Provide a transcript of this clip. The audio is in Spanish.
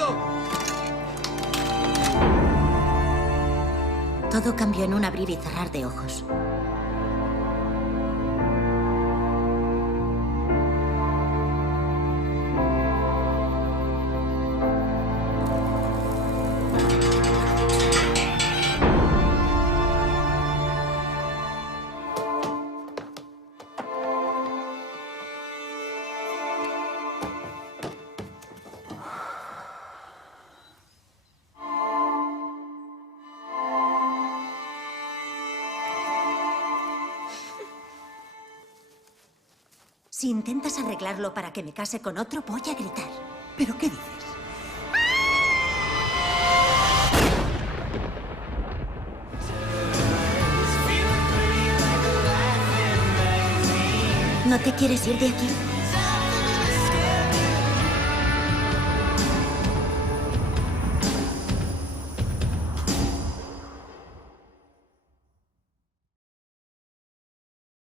¡Rápido! Todo cambió en un abrir y cerrar de ojos. Si intentas arreglarlo para que me case con otro, voy a gritar. ¿Pero qué dices? ¿No te quieres ir de aquí?